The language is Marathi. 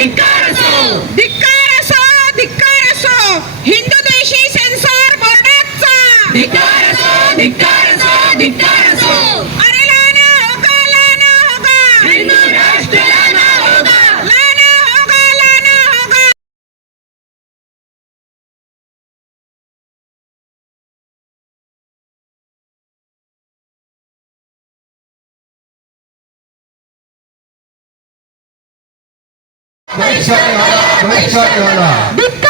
धिक्कार असो. धिक्कार असो धिक्कार असो. हिंदू देशी सेन्सॉर बोर्डाचा धिक्कार असो धिक्कार असो धिक्कार असो. 没っちゃやだ。めっ。